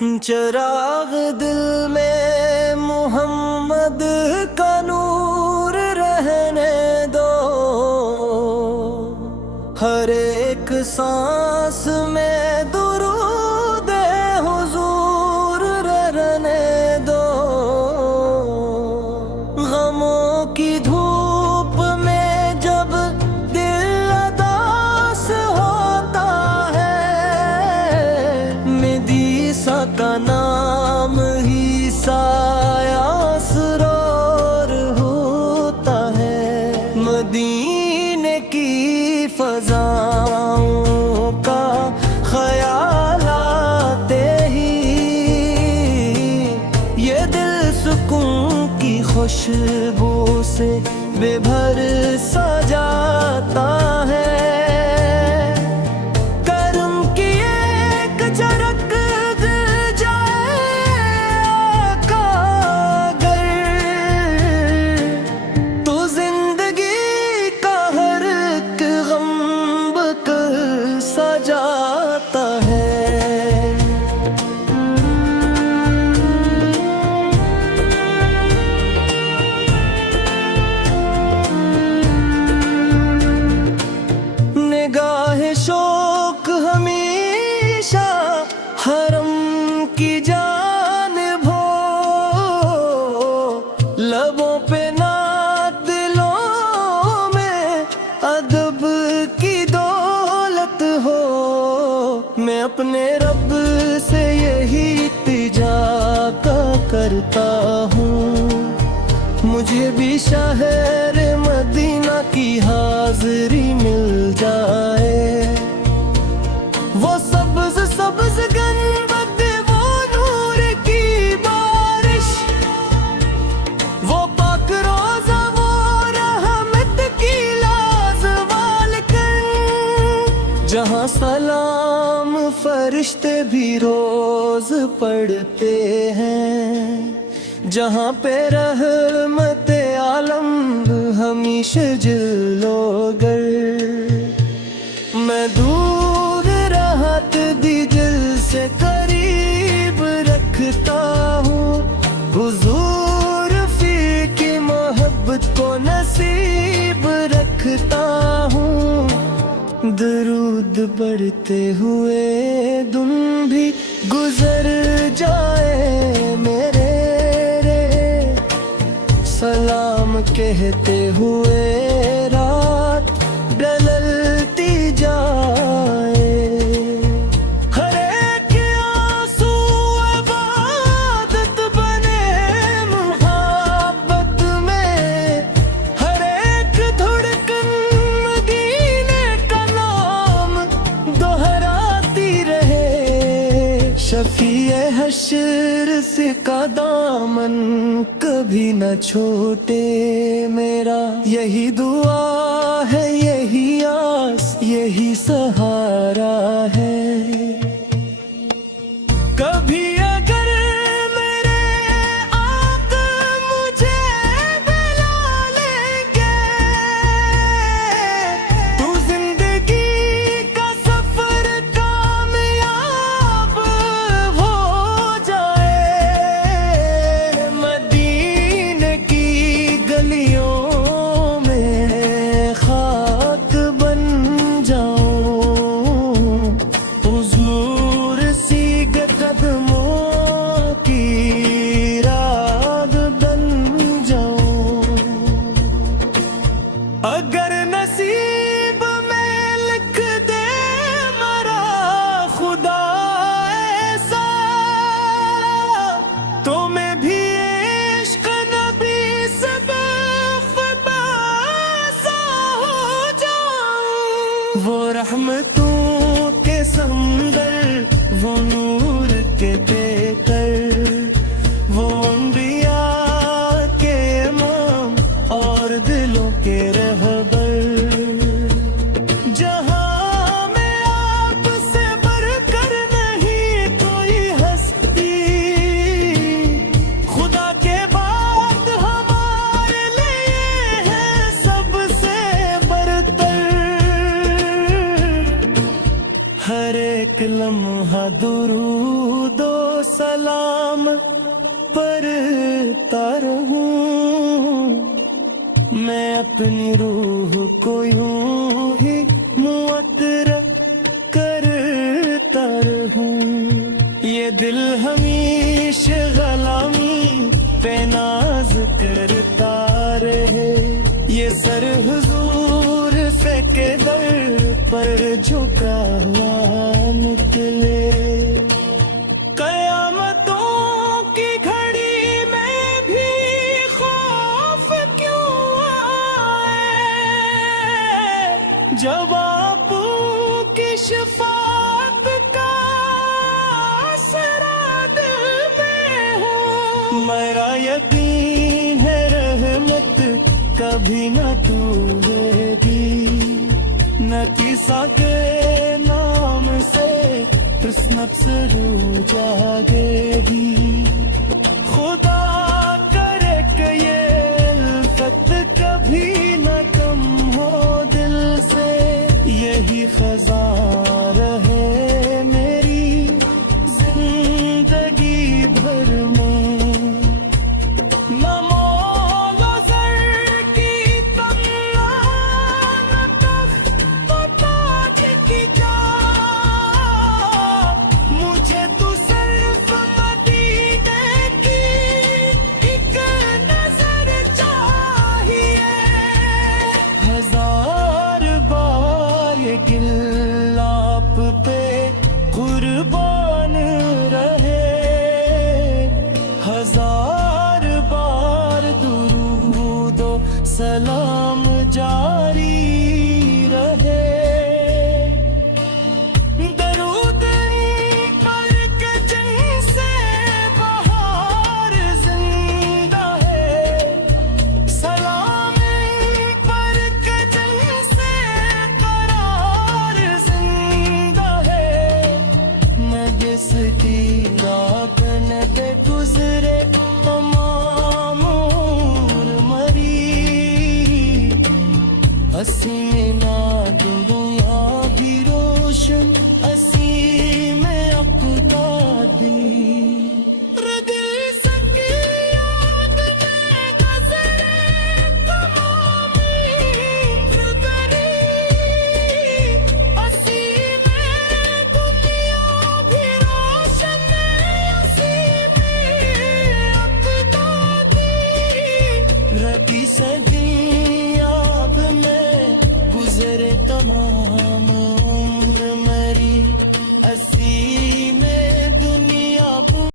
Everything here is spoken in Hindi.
चिराग दिल में मोहम्मद का नूर रहने दो, हर एक सांस में दुरूद हुजूर रहने दो। गमों की धूप में जब दिल उदास होता है, मिदीसा का नाम ही साया सुरूर होता है। मदीने की फजाओं का ख्याल आते ही ये दिल सुकून की खुशबू से बेभर सा जाता है। करम की एक झलक दिल जाए आका अगर, तो जिंदगी का हर एक गम बकर सा जाता है। निगाहे शौक हमेशा हरम की जानिब हो, लबों पे नात दिलों में अदब की दौलत हो। मैं अपने रब से यही इल्तिजा करता हूँ, मुझे भी शहर मदीना की हाज़िरी मिल जाए। वो सब्ज़ सब्ज़ गंबद, वो नूर की बारिश, वो पाक रोज़ा, वो रहमत की लाज़वाल कर, जहाँ सलाम फरिश्ते भी रोज़ पढ़ते हैं, जहाँ पे रहमत आलम हमेशा जिलोगर। मैं दूर राहत दी दिल से करीब रखता हूँ, हुजूर फी की मोहब्बत को नसीब रखता हूँ। दरूद बढ़ते हुए दिन भी गुजर जाए मेरे, सलाम कहते हुए रात ढलती जाए। हर एक आंसू इबादत बने मोहब्बत में, हर एक धड़कन मदीने का नाम दोहराती रहे। शफीए हश्र से का दामन कभी न छोटे मेरा, यही दुआ है, यही आस, यही सहारा है। कभी अगर मेरे आका मुझे बुला लेंगे, तो जिंदगी का सफर कामयाब हो जाए। मदीने की गलियों में खाक बन जाऊं, हुजूर सी कदमों सलाम पढ़ता रहूं, मैं अपनी रूह को यूं ही मुअत्तर करता रहूं। ये दिल हमेशा गुलामी पे नाज करता रहे, ये सर हुजूर से के दर पर झुका हुआ निकले। कयामतों की घड़ी में भी खौफ क्यों आए, जब आपू की शफाअत का आसरा दिल में हो। मेरा यकीन है रहमत कभी न टूटेगी, न किसा के नाम से किस्मत से रू जागेगी। खुदा करे कि ये उल्फत कभी न कम हो दिल से, यही खजा रहे मेरी जिंदगी भर में।